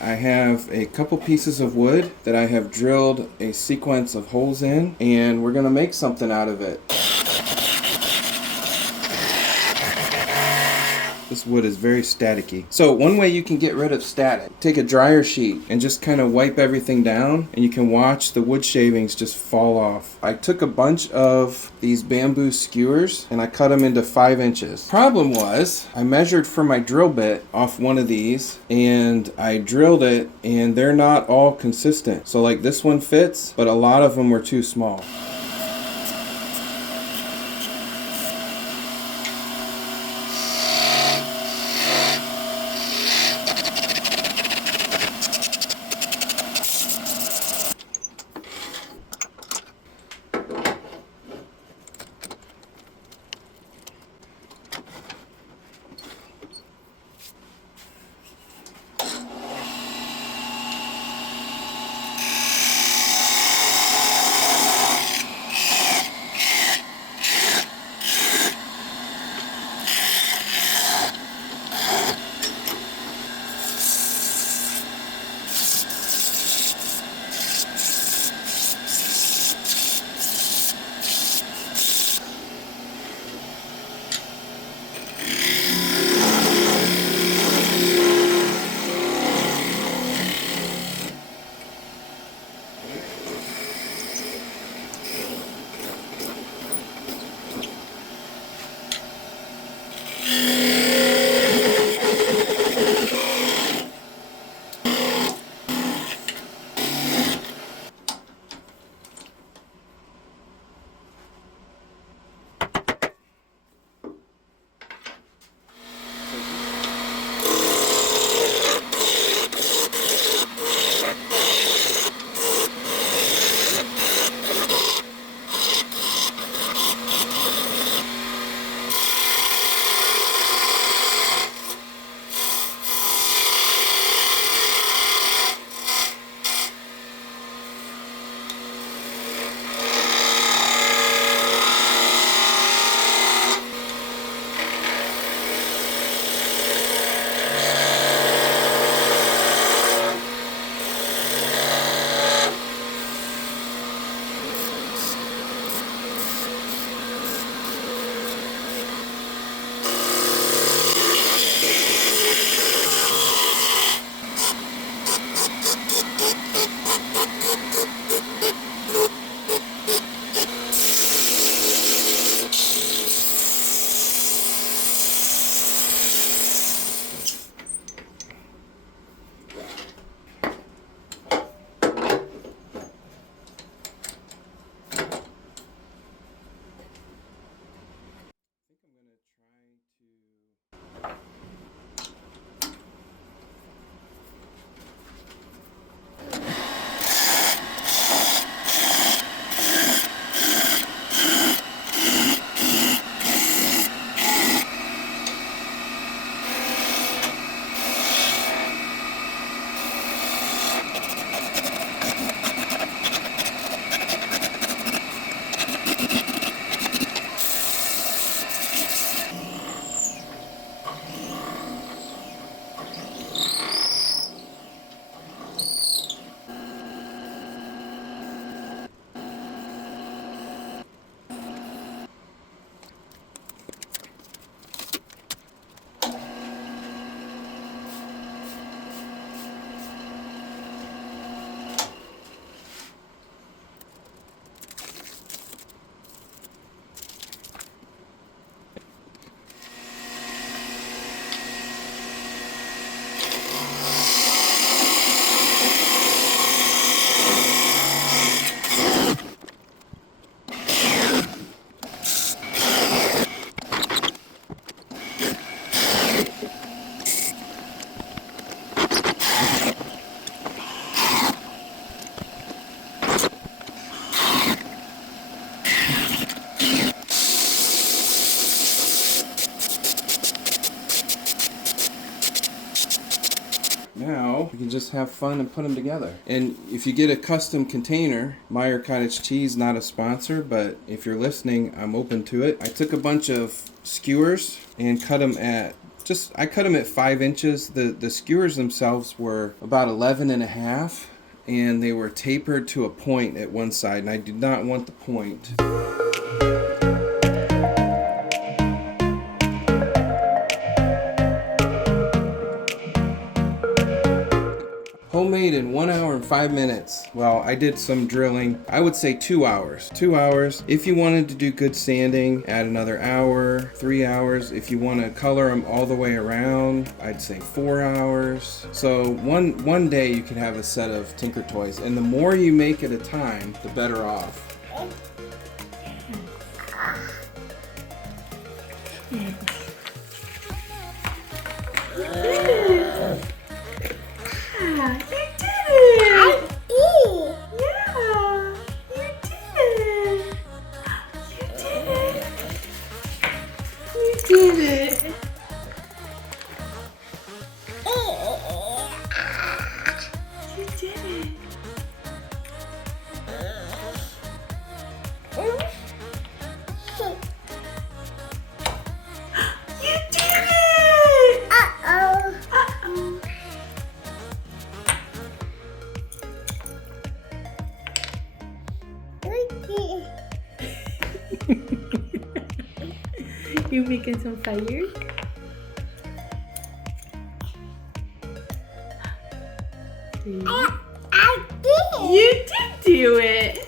I have a couple pieces of wood that I have drilled a sequence of holes in, and we're going to make something out of it. This wood is very staticky. So one way you can get rid of static, take a dryer sheet and just kind of wipe everything down, and you can watch the wood shavings just fall off. I took a bunch of these bamboo skewers and I cut them into 5 inches. Problem was, I measured for my drill bit off one of these and I drilled it and they're not all consistent. So like this one fits, but a lot of them were too small. just have fun and put them together. And if you get a custom container, Meyer Cottage Cheese, not a sponsor, but if you're listening, I'm open to it. I took a bunch of skewers and cut them at I cut them at 5 inches. The skewers themselves were about 11 and a half, and they were tapered to a point at one side, and I did not want the point. Homemade in 1 hour and 5 minutes. Well, I did some drilling. I would say 2 hours. 2 hours. If you wanted to do good sanding, add another hour, 3 hours. If you want to color them all the way around, I'd say 4 hours. So one day you can have a set of Tinkertoys, and the more you make at a time, the better off. You making some fire? I did. You did do it.